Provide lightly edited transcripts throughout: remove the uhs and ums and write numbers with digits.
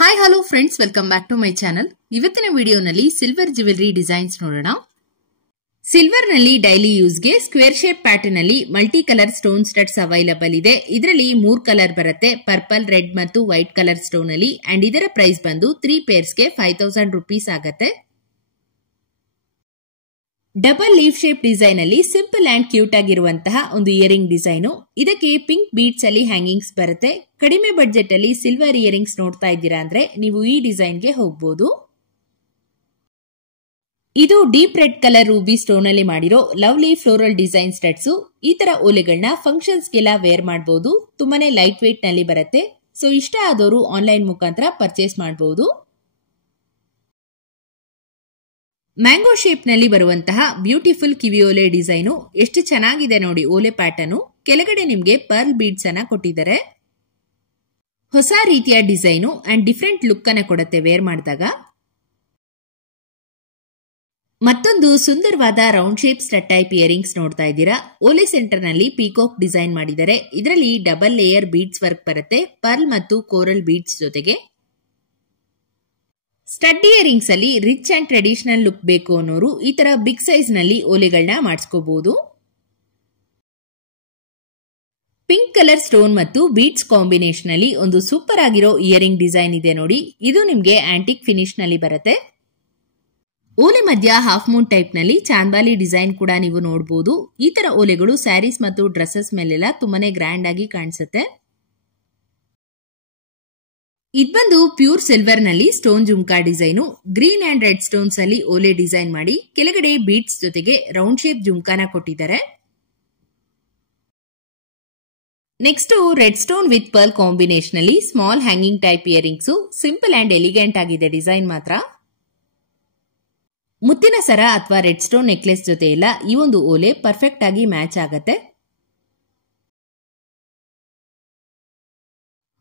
Hi hello friends, welcome back to my channel. ಇವತ್ತಿನ ವಿಡಿಯೋನಲ್ಲಿ silver jewellery designs ನೋಡೋಣ. Silver ನಲ್ಲಿ ಡೈಲಿ ಯೂಸ್ಗೆ ಸ್ಕ್ವೇರ್ ಶೇಪ್ ಪ್ಯಾಟರ್ನ್ ಅಲ್ಲಿ multi colour stone studs available ಇದೆ. ಇದರಲ್ಲಿ 3 ಕಲರ್ ಬರುತ್ತೆ, ಪರ್ಪಲ್, ರೆಡ್ ಮತ್ತು ವೈಟ್ ಕಲರ್ ಸ್ಟೋನ್ ಅಲ್ಲಿ. ಅಂಡ್ ಇದರ ಪ್ರೈಸ್ ಬಂದು 3 ಪೇರ್ಸ್ಗೆ 5000 ರೂಪೀಸ್ ಆಗುತ್ತೆ. ಡಬಲ್ ಲೀಫ್ ಶೇಪ್ ಡಿಸೈನ್ ಅಲ್ಲಿ ಸಿಂಪಲ್ ಅಂಡ್ ಕ್ಯೂಟ್ ಆಗಿರುವಂತಹ ಒಂದು ಇಯರಿಂಗ್ ಡಿಸೈನು. ಇದಕ್ಕೆ ಪಿಂಕ್ ಬೀಡ್ಸ್ ಅಲ್ಲಿ ಹ್ಯಾಂಗಿಂಗ್ಸ್ ಬರುತ್ತೆ. ಕಡಿಮೆ ಬಡ್ಜೆಟ್ ಅಲ್ಲಿ ಸಿಲ್ವರ್ ಇಯರಿಂಗ್ಸ್ ನೋಡ್ತಾ ಇದ್ದೀರಾ ಅಂದ್ರೆ ನೀವು ಈ ಡಿಸೈನ್ಗೆ ಹೋಗಬಹುದು. ಇದು deep red colour Ruby stone ಅಲ್ಲಿ ಮಾಡಿರೋ ಲವ್ಲಿ ಫ್ಲೋರಲ್ ಡಿಸೈನ್ ಸ್ಟಡ್ಸ್. ಈ ತರ ಓಲೆಗಳನ್ನ ಫಂಕ್ಷನ್ಸ್ ಗೆಲ್ಲ ವೇರ್ ಮಾಡಬಹುದು. ತುಂಬಾನೇ ಲೈಟ್ ವೇಟ್ ನಲ್ಲಿ ಬರುತ್ತೆ. ಸೊ ಇಷ್ಟ ಆದವರು ಆನ್ಲೈನ್ ಮುಖಾಂತರ ಪರ್ಚೇಸ್ ಮಾಡಬಹುದು. ಮ್ಯಾಂಗೋ ಶೇಪ್ ನಲ್ಲಿ ಬರುವಂತಹ ಬ್ಯೂಟಿಫುಲ್ ಕಿವಿಯೋಲೆ ಡಿಸೈನು ಎಷ್ಟು ಚೆನ್ನಾಗಿದೆ ನೋಡಿ. ಓಲೆ ಪ್ಯಾಟರ್ನ್ ಕೆಳಗಡೆ ನಿಮ್ಗೆ ಪರ್ಲ್ ಬೀಡ್ಸ್ ಅನ್ನ ಕೊಟ್ಟಿದ್ದಾರೆ. ಹೊಸ ರೀತಿಯ ಡಿಸೈನು ಅಂಡ್ ಡಿಫರೆಂಟ್ ಲುಕ್ ಅನ್ನ ಕೊಡುತ್ತೆ ವೇರ್ ಮಾಡಿದಾಗ. ಮತ್ತೊಂದು ಸುಂದರವಾದ round shape stud type earrings ನೋಡ್ತಾ ಇದ್ದೀರಾ. ಓಲೆ ಸೆಂಟರ್ ನಲ್ಲಿ ಪೀಕಾಕ್ ಡಿಸೈನ್ ಮಾಡಿದ್ದಾರೆ. ಇದರಲ್ಲಿ ಡಬಲ್ ಲೇಯರ್ ಬೀಡ್ಸ್ ವರ್ಕ್ ಬರುತ್ತೆ, ಪರ್ಲ್ ಮತ್ತು ಕೋರಲ್ ಬೀಡ್ಸ್ ಜೊತೆಗೆ. ಸ್ಟಡ್ ಇಯರಿಂಗ್ಸ್ ಅಲ್ಲಿ ರಿಚ್ ಅಂಡ್ ಟ್ರೆಡಿಷನಲ್ ಲುಕ್ ಬೇಕು ಅನ್ನೋರು ಈ ತರ ಬಿಗ್ ಸೈಜ್ ನಲ್ಲಿ ಓಲೆಗಳನ್ನ ಮಾಡಿಸ್ಕೋಬಹುದು. ಪಿಂಕ್ ಕಲರ್ ಸ್ಟೋನ್ ಮತ್ತು ಬೀಡ್ಸ್ ಕಾಂಬಿನೇಷನ್ ಅಲ್ಲಿ ಒಂದು ಸೂಪರ್ ಆಗಿರೋ ಇಯರಿಂಗ್ ಡಿಸೈನ್ ಇದೆ ನೋಡಿ. ಇದು ನಿಮ್ಗೆ ಆಂಟಿಕ್ ಫಿನಿಶ್ ನಲ್ಲಿ ಬರುತ್ತೆ. ಓಲೆ ಮಧ್ಯ ಹಾಫ್ ಮೂನ್ ಟೈಪ್ ನಲ್ಲಿ ಚಾಂದಾಲಿ ಡಿಸೈನ್ ಕೂಡ ನೀವು ನೋಡಬಹುದು. ಈ ತರ ಓಲೆಗಳು ಸ್ಯಾರೀಸ್ ಮತ್ತು ಡ್ರೆಸ್ಸಸ್ ಮೇಲೆಲ್ಲ ತುಂಬಾನೇ ಗ್ರ್ಯಾಂಡ್ ಆಗಿ ಕಾಣಿಸುತ್ತೆ. ಇದ್ಬಂದು ಪ್ಯೂರ್ ಸಿಲ್ವರ್ ನಲ್ಲಿ stone jhumka design. Green and red stones ಅಲ್ಲಿ ಓಲೆ ಡಿಸೈನ್ ಮಾಡಿ ಕೆಳಗಡೆ ಬೀಡ್ಸ್ ಜೊತೆಗೆ ರೌಂಡ್ ಶೇಪ್ ಜುಮ್ಕಾನ ಕೊಟ್ಟಿದ್ದಾರೆ. Next red stone with pearl combination ಅಲ್ಲಿ small hanging type earrings. Simple and elegant ಆಗಿದೆ ಡಿಸೈನ್ ಮಾತ್ರ. ಮುತ್ತಿನ ಸರ ಅಥವಾ ರೆಡ್ ಸ್ಟೋನ್ ನೆಕ್ಲೆಸ್ ಜೊತೆ ಎಲ್ಲ ಈ ಒಂದು ಓಲೆ ಪರ್ಫೆಕ್ಟ್ ಆಗಿ ಮ್ಯಾಚ್ ಆಗತ್ತೆ.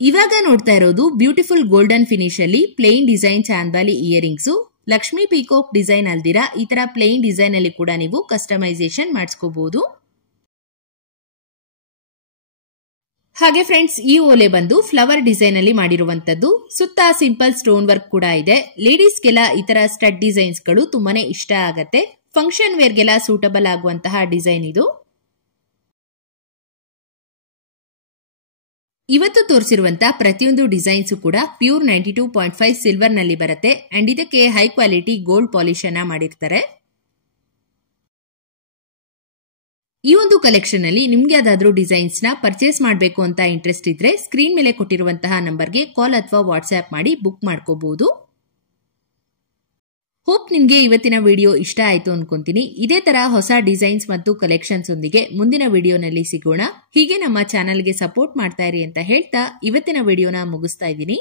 ಇವಾಗ ನೋಡ್ತಾ ಇರೋದು ಬ್ಯೂಟಿಫುಲ್ ಗೋಲ್ಡನ್ ಫಿನಿಶ್ ಅಲ್ಲಿ plain design chandbali earrings. Lakshmi peacock design ಅಲ್ದಿರಾ ಈ ತರ ಪ್ಲೇನ್ ಡಿಸೈನ್ ಅಲ್ಲಿ ಕೂಡ ನೀವು ಕಸ್ಟಮೈಸೇಷನ್ ಮಾಡಿಸ್ಕೋಬಹುದು. ಹಾಗೆ ಫ್ರೆಂಡ್ಸ್, ಈ ಓಲೆ ಬಂದು ಫ್ಲವರ್ ಡಿಸೈನ್ ಅಲ್ಲಿ ಮಾಡಿರುವಂತದ್ದು. ಸುತ್ತ ಸಿಂಪಲ್ ಸ್ಟೋನ್ ವರ್ಕ್ ಕೂಡ ಇದೆ. ಲೇಡೀಸ್ಗೆಲ್ಲ ಈ ತರ ಸ್ಟಡ್ ಡಿಸೈನ್ಸ್ ಗಳು ತುಂಬಾನೇ ಇಷ್ಟ ಆಗತ್ತೆ. ಫಂಕ್ಷನ್ ವೇರ್ಗೆಲ್ಲ ಸೂಟಬಲ್ ಆಗುವಂತಹ ಡಿಸೈನ್ ಇದು. ಇವತ್ತು ತೋರಿಸಿರುವಂತಹ ಪ್ರತಿಯೊಂದು ಡಿಸೈನ್ಸ್ ಕೂಡ ಪ್ಯೂರ್ 92.5 ಸಿಲ್ವರ್ ನಲ್ಲಿ ಬರುತ್ತೆ. ಅಂಡ್ ಇದಕ್ಕೆ ಹೈ ಕ್ವಾಲಿಟಿ ಗೋಲ್ಡ್ ಪಾಲಿಶ್ ಅನ್ನ ಮಾಡಿರ್ತಾರೆ. ಈ ಒಂದು ಕಲೆಕ್ಷನ್ ಅಲ್ಲಿ ನಿಮ್ಗೆ ಯಾವ್ದಾದ್ರು ಡಿಸೈನ್ಸ್ ನ ಪರ್ಚೇಸ್ ಮಾಡಬೇಕು ಅಂತ ಇಂಟ್ರೆಸ್ಟ್ ಇದ್ರೆ ಸ್ಕ್ರೀನ್ ಮೇಲೆ ಕೊಟ್ಟಿರುವಂತಹ ನಂಬರ್ಗೆ ಕಾಲ್ ಅಥವಾ ವಾಟ್ಸ್ಆಪ್ ಮಾಡಿ ಬುಕ್ ಮಾಡ್ಕೋಬಹುದು. ಹೋಪ್ ನಿಮ್ಗೆ ಇವತ್ತಿನ ವಿಡಿಯೋ ಇಷ್ಟ ಆಯ್ತು ಅನ್ಕೊಂತೀನಿ. ಇದೇ ತರ ಹೊಸ ಡಿಸೈನ್ಸ್ ಮತ್ತು ಕಲೆಕ್ಷನ್ಸ್ ಒಂದಿಗೆ ಮುಂದಿನ ವಿಡಿಯೋನಲ್ಲಿ ಸಿಗೋಣ. ಹೀಗೆ ನಮ್ಮ ಚಾನೆಲ್ಗೆ ಸಪೋರ್ಟ್ ಮಾಡ್ತಾ ಇರಿ ಅಂತ ಹೇಳ್ತಾ ಇವತ್ತಿನ ವಿಡಿಯೋನ ಮುಗಿಸ್ತಾ ಇದ್ದೀನಿ.